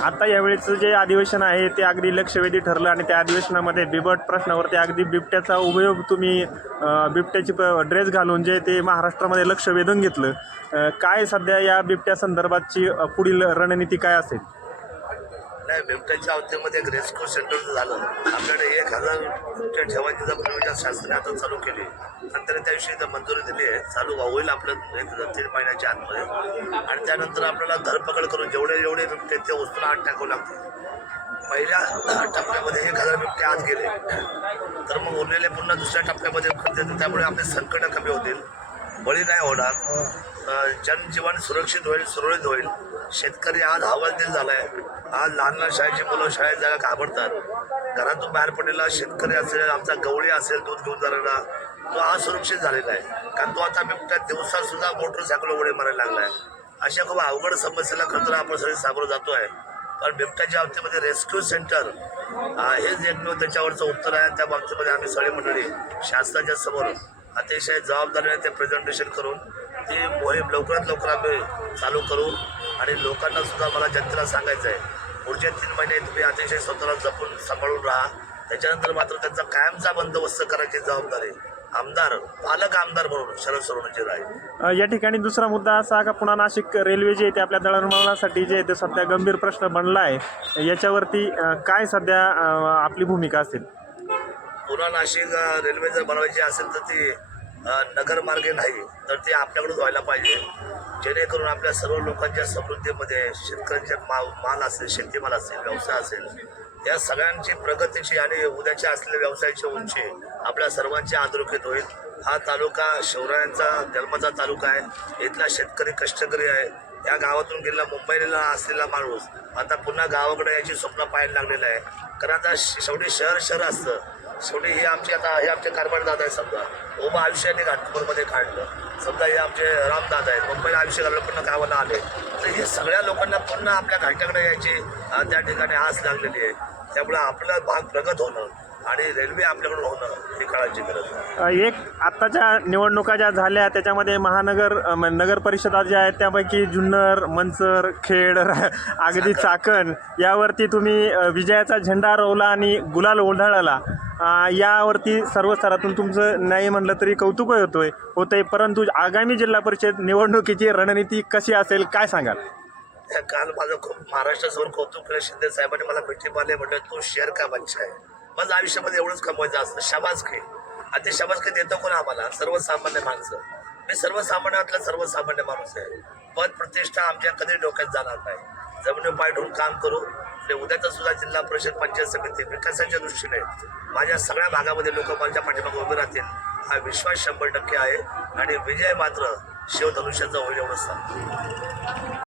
आता यावेळेचं जे अधिवेशन आहे ते अगदी लक्षवेधी ठरलं आणि त्या अधिवेशनामध्ये बिबट प्रश्नावरती अगदी बिबट्याचा उपयोग तुम्ही बिबट्याची ड्रेस घालून जे ते महाराष्ट्रामध्ये लक्ष वेधून घेतलं काय सध्या या बिबट्या संदर्भातची पुढील रणनीती काय असेल? आहे. बिबट्याच्या अवतीमध्ये एक रेस्क्यू सेंटर झालं. आपल्याकडे एक हजार बिबट्या ठेवायची प्रयोजन म्हणजे शासनाने आता चालू केली. आणि त्याने त्याविषयी तर मंजुरी दिली आहे. चालू होईल आपलं एक तीन महिन्याच्या आतमध्ये. आणि त्यानंतर आपल्याला धरपकड करून जेवढे जेवढे बिबटे ते वस्तूला आत टाकावं लागतं पहिल्या टप्प्यामध्ये एक हजार बिबटे आत गेले. तर मग उरलेले पुन्हा दुसऱ्या टप्प्यामध्ये करतात त्यामुळे आपले संकट कमी होतील. बळी नाही होणार. जनजीवन सुरक्षित होईल सुरळीत होईल. शेतकरी आज हवालदिल झालाय. आज लहान लहान शाळेची मुलं शाळेत जायला घाबरतात. घरातून बाहेर पडलेला शेतकरी असेल आमचा गवळी असेल दूध घेऊन जाणारा तो आज सुरक्षित झालेला आहे. कारण तो आता बिबट्या दिवसात सुद्धा मोटरसायकल उडे मारायला लागलाय. अशा खूप अवघड समस्येला खरं तर आपण सगळे सामोरं जातो आहे पण बिबट्याच्या बाबतीमध्ये रेस्क्यू सेंटर हेच एकमेव त्याच्यावरचं उत्तर आहे. त्या बाबतीमध्ये आम्ही सगळी मंडळी शासनाच्या समोर अतिशय जबाबदारीने ते प्रेझेंटेशन करून ती मोहीम लवकरात लवकर आम्ही चालू करू. आणि लोकांना सुद्धा मला जनतेला सांगायचं आहे. पुढचे तीन महिने तुम्ही अतिशय स्वतःला जपून सांभाळून राहा. त्याच्यानंतर मात्र त्यांचा कायमचा बंदोबस्त करायची जबाबदारी. आमदार पालक आमदार म्हणून शरद सोनवणे राहील या ठिकाणी दुसरा मुद्दा असा का पुन्हा नाशिक रेल्वे जे आहे ते आपल्या दळणवळणासाठी जे ते सध्या गंभीर प्रश्न बनला आहे. याच्यावरती काय सध्या आपली भूमिका असेल पुन्हा नाशिक रेल्वे जर बनवायची असेल तर ती नगरमार्गे नाही तर ती आपल्याकडून व्हायला पाहिजे. जेणेकरून आपल्या सर्व लोकांच्या समृद्धीमध्ये शेतकऱ्यांचे माल माल असेल शेतीमाल असेल व्यवसाय असेल या सगळ्यांची प्रगतीची आणि उद्याच्या असलेल्या व्यवसायाची उंची आपल्या सर्वांची आदरोखित होईल. हा तालुका शिवरायांचा जन्माचा तालुका आहे. इथला शेतकरी कष्टकरी आहे. या गावातून गेलेला मुंबईला असलेला माणूस आता पुन्हा गावाकडे याची स्वप्न पाहायला लागलेलं आहे. कारण आता श- शेवटी शहर शहर असतं. शेवटी हे आमचे आता हे आमचे कारभार दादा आहे समजा. ओबा आयुष्याने घाटपूरमध्ये काढलं समजा हे आमचे रामदादा आहेत. मुंबईला आयुष्य घालून पुन्हा गावाला आले. तर हे सगळ्या लोकांना पुन्हा आपल्या घाटाकडे यायची त्या ठिकाणी आस लागलेली आहे. त्यामुळे आपला भाग प्रगत होणं आणि रेल्वे आपल्याकडून होणं ही काळाची गरज आहे. एक आत्ताच्या निवडणुका ज्या झाल्या त्याच्यामध्ये महानगर नगर परिषदा ज्या आहेत त्यापैकी जुन्नर मनसर खेड अगदी चाकण यावरती तुम्ही विजयाचा झेंडा रोवला आणि गुलाल ओढाळला. यावरती सर्व स्तरातून तुमचं नाही म्हणलं तरी कौतुक होतोय होतंय. परंतु आगामी जिल्हा परिषद निवडणुकीची रणनीती कशी असेल काय सांगाल? त्या काल माझं खूप महाराष्ट्रासमोर कौतुक केलं शिंदे साहेबांनी मला भेटी मारले म्हटलं तू शेअर का बच्चा आहे? माझं आयुष्यामध्ये एवढंच कमवायचं असतं शाबासकी आणि ते शाबासकी देतो कोण आम्हाला? सर्वसामान्य माणसं. मी सर्वसामान्यातला सर्वसामान्य माणूस आहे. पद प्रतिष्ठा आमच्या कधी डोक्यात जाणार नाही. जमिनी पाय ठेवून काम करू आणि उद्याचा सुद्धा जिल्हा परिषद पंचायत समिती विकासाच्या दृष्टीने माझ्या सगळ्या भागामध्ये लोक माझ्या पाठीमागे उभे राहतील. हा विश्वास शंभर टक्के आहे. आणि विजय मात्र शिवधनुष्याचा होईल एवढंच सांगतो.